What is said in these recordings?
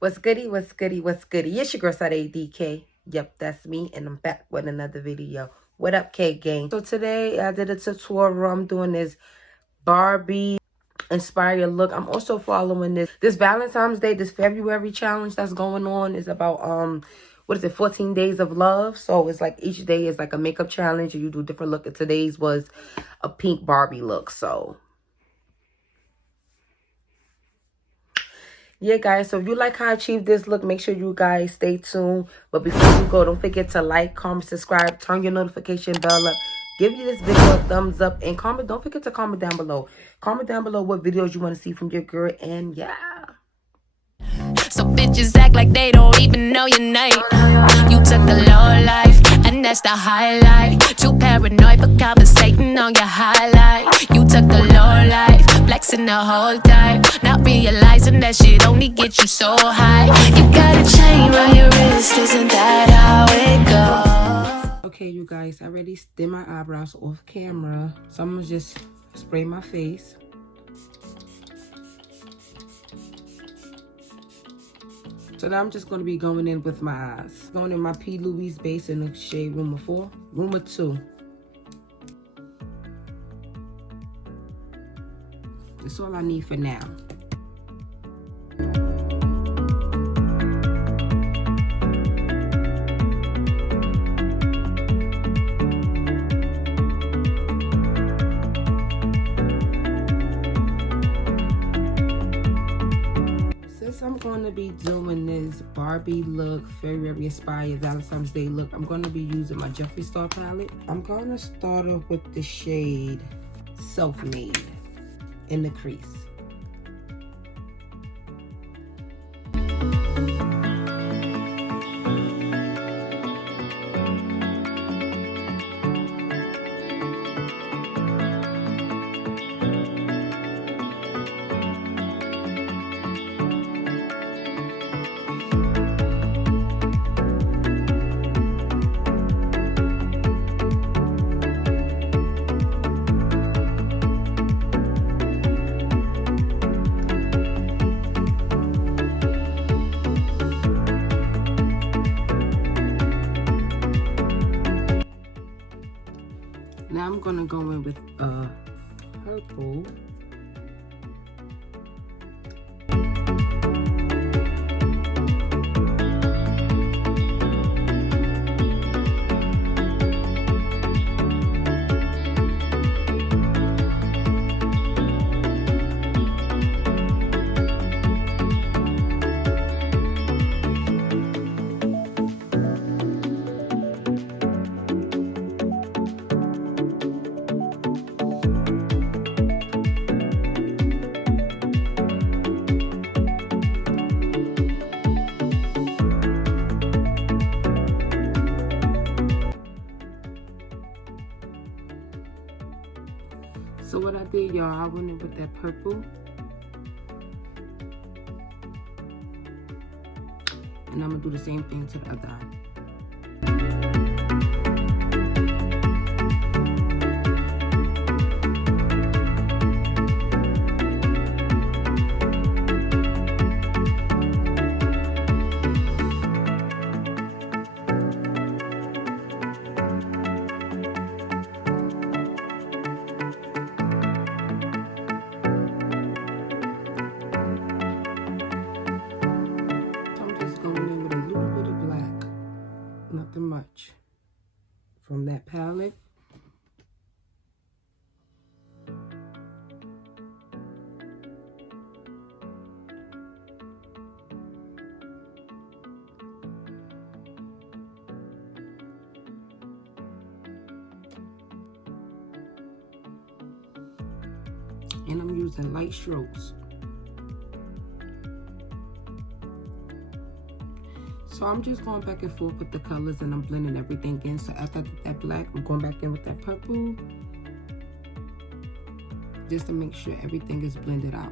What's goody? What's goody? What's goody? It's your girl SADEDEEKAY. Yep, that's me, and I'm back with another video. What up, K gang? So today I did a tutorial. I'm doing this Barbie inspire look. I'm also following this Valentine's Day, this February challenge that's going on. Is about what is it, 14 days of love. So it's like each day is like a makeup challenge, and you do a different look. And today's was a pink Barbie look. So yeah, guys, so if you like how I achieved this look, make sure you guys stay tuned. But before you go, don't forget to like, comment, subscribe, turn your notification bell up. Give you this video a thumbs up and comment. Don't forget to comment down below. Comment down below what videos you want to see from your girl. And yeah. So bitches act like they don't even know your name. You took the low life, and that's the highlight. Too paranoid for conversating on your highlight. You took the low life, flexing the whole time, not realizing that shit only gets you so high. You got a chain round your wrist, isn't that how it goes? Okay, you guys, I already did my eyebrows off camera. So I'm going to just spray my face. So now I'm just going to be going in with my eyes. Going in my Plouise base in the shade Rumor 4. Rumor 2. That's all I need for now. I'm going to be doing this Barbie look, February inspired Valentine's Day look. I'm going to be using my Jeffree Star palette. I'm going to start off with the shade Self-Made in the crease. Now I'm gonna go in with purple. So what I did, y'all, I went in with that purple. And I'm gonna do the same thing to the other eye. Much from that palette. And I'm using light strokes. So I'm just going back and forth with the colors and I'm blending everything in. So after I did that black, I'm going back in with that purple. Just to make sure everything is blended out.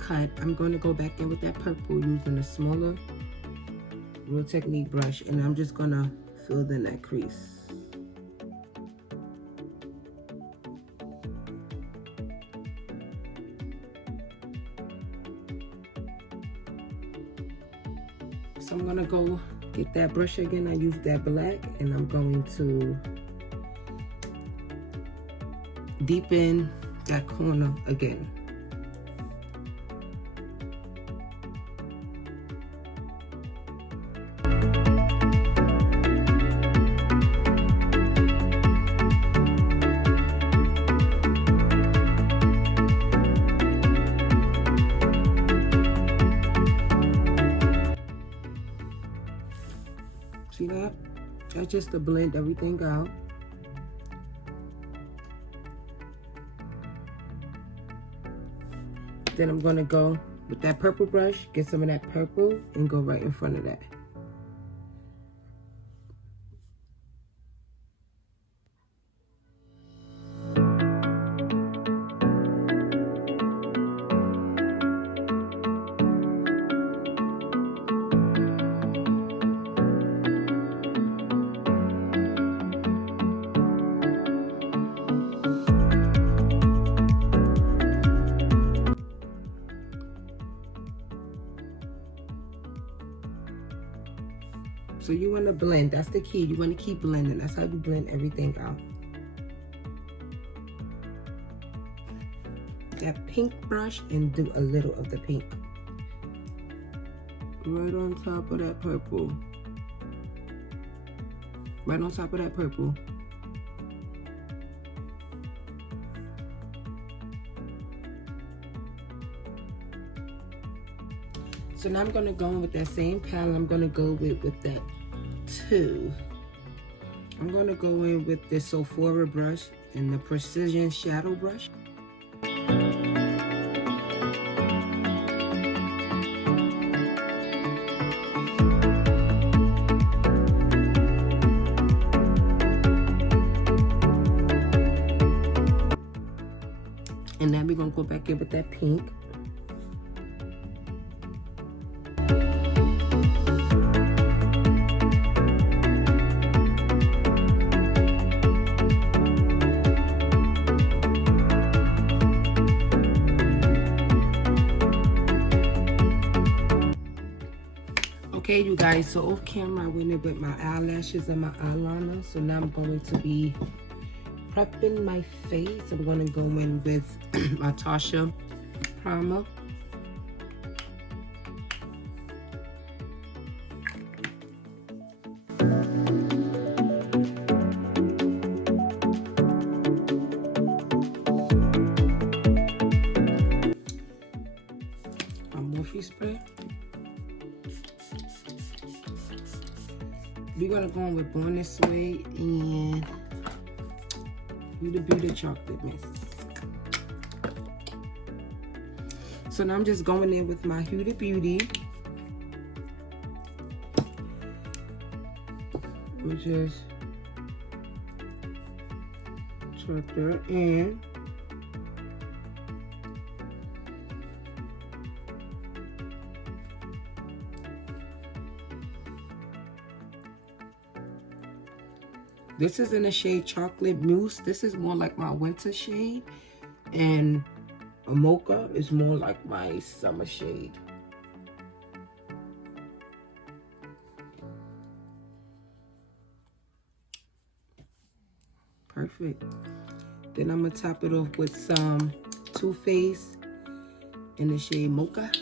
cut, I'm going to go back in with that purple using a smaller Real Technique brush, and I'm just going to fill in that crease. So I'm going to go get that brush again. I use that black, and I'm going to deepen that corner again. See that? That's just to blend everything out. Then I'm gonna go with that purple brush, get some of that purple, and go right in front of that. So you want to blend. That's the key. You want to keep blending. That's how you blend everything out. That pink brush, and do a little of the pink. Right on top of that purple. Right on top of that purple. So now I'm going to go in with that same palette. I'm going to go with that 2. I'm going to go in with this Sephora brush and the Precision Shadow brush. And now we're going to go back in with that pink. Okay, you guys, so off camera I went in with my eyelashes and my eyeliner. So now I'm going to be prepping my face. I'm going to go in with my Tatcha primer. My Morphe spray. We're going to go in with Born This Way and Huda Chocolate Mist. So now I'm just going in with my Huda Beauty, which is chocolate, and this is in the shade Chocolate Mousse. This is more like my winter shade, and a Mocha is more like my summer shade. Perfect. Then I'm gonna top it off with some Too Faced in the shade Mocha.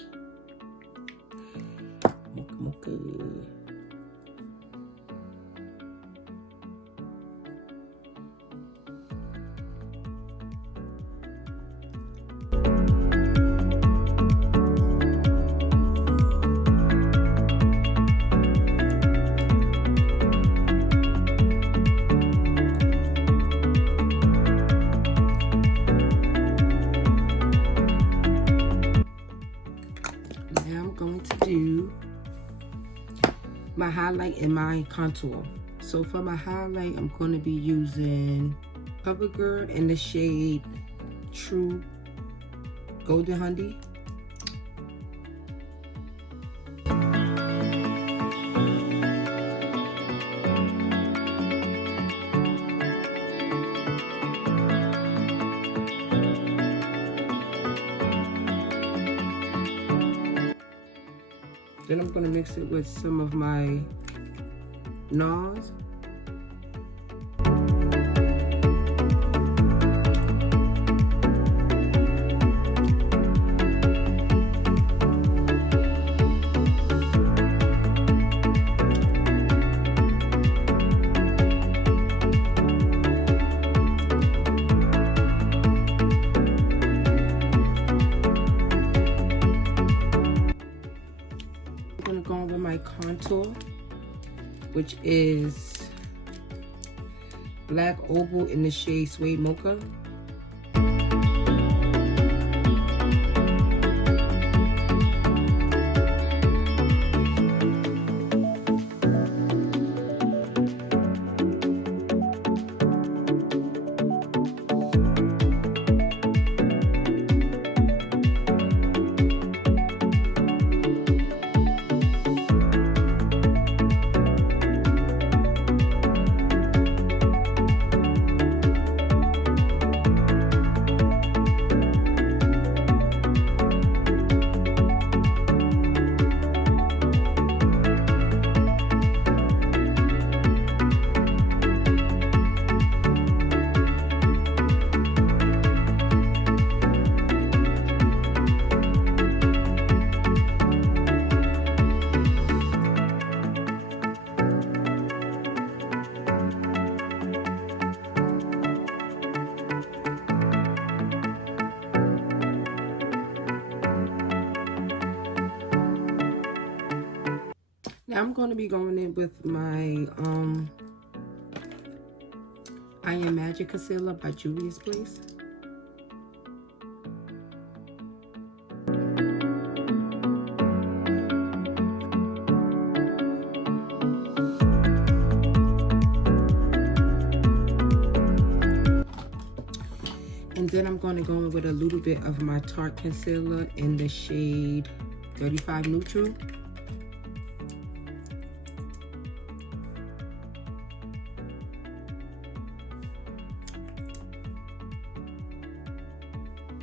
Mocha. My highlight and my contour. So for my highlight, I'm going to be using CoverGirl in the shade True Golden Honey. Then I'm gonna mix it with some of my NARS. Contour, which is black Opal in the shade Suede Mocha. Now I'm going to be going in with my I Am Magic Concealer by Juvia's Place. And then I'm going to go in with a little bit of my Tarte concealer in the shade 35 Neutral.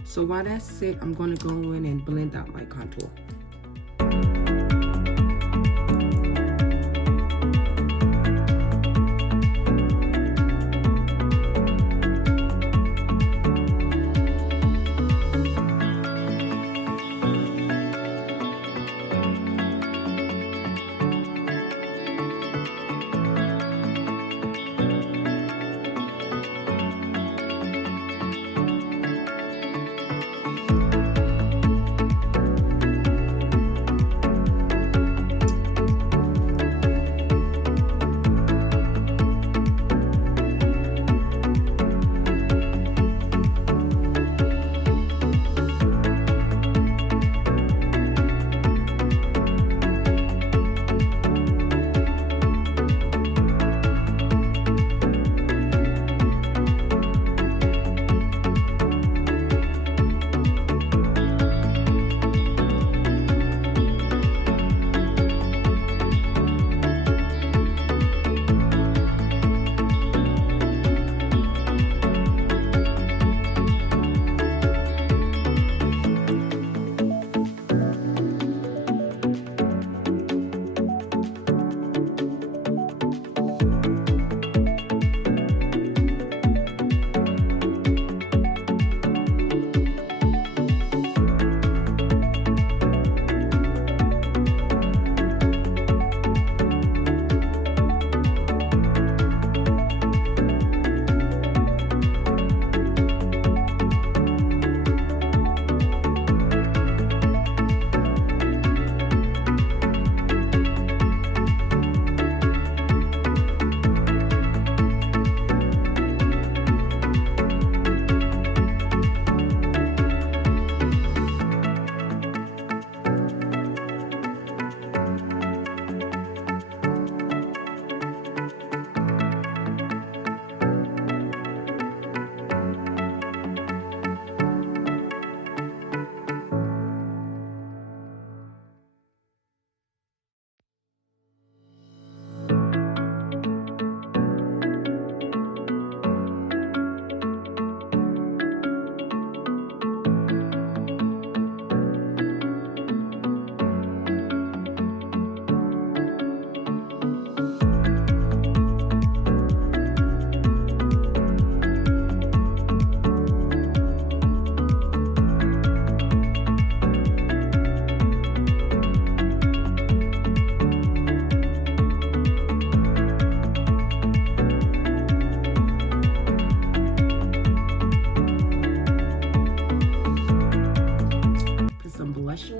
So while that's set, I'm going to go in and blend out my contour.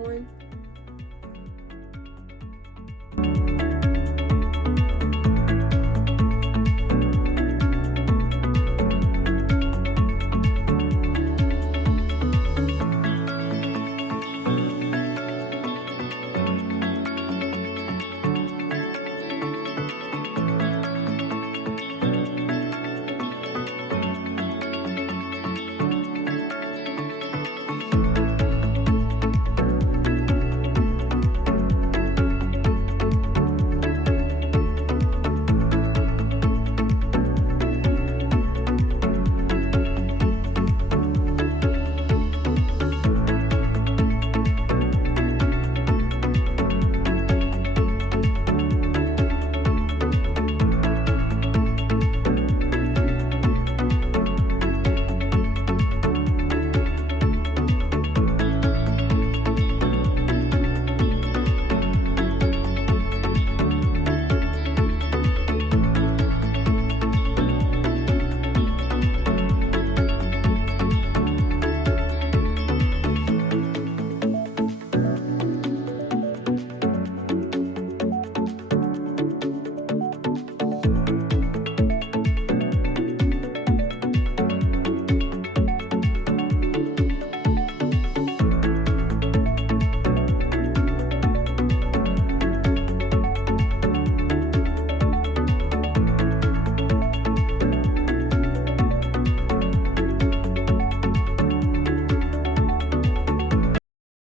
on.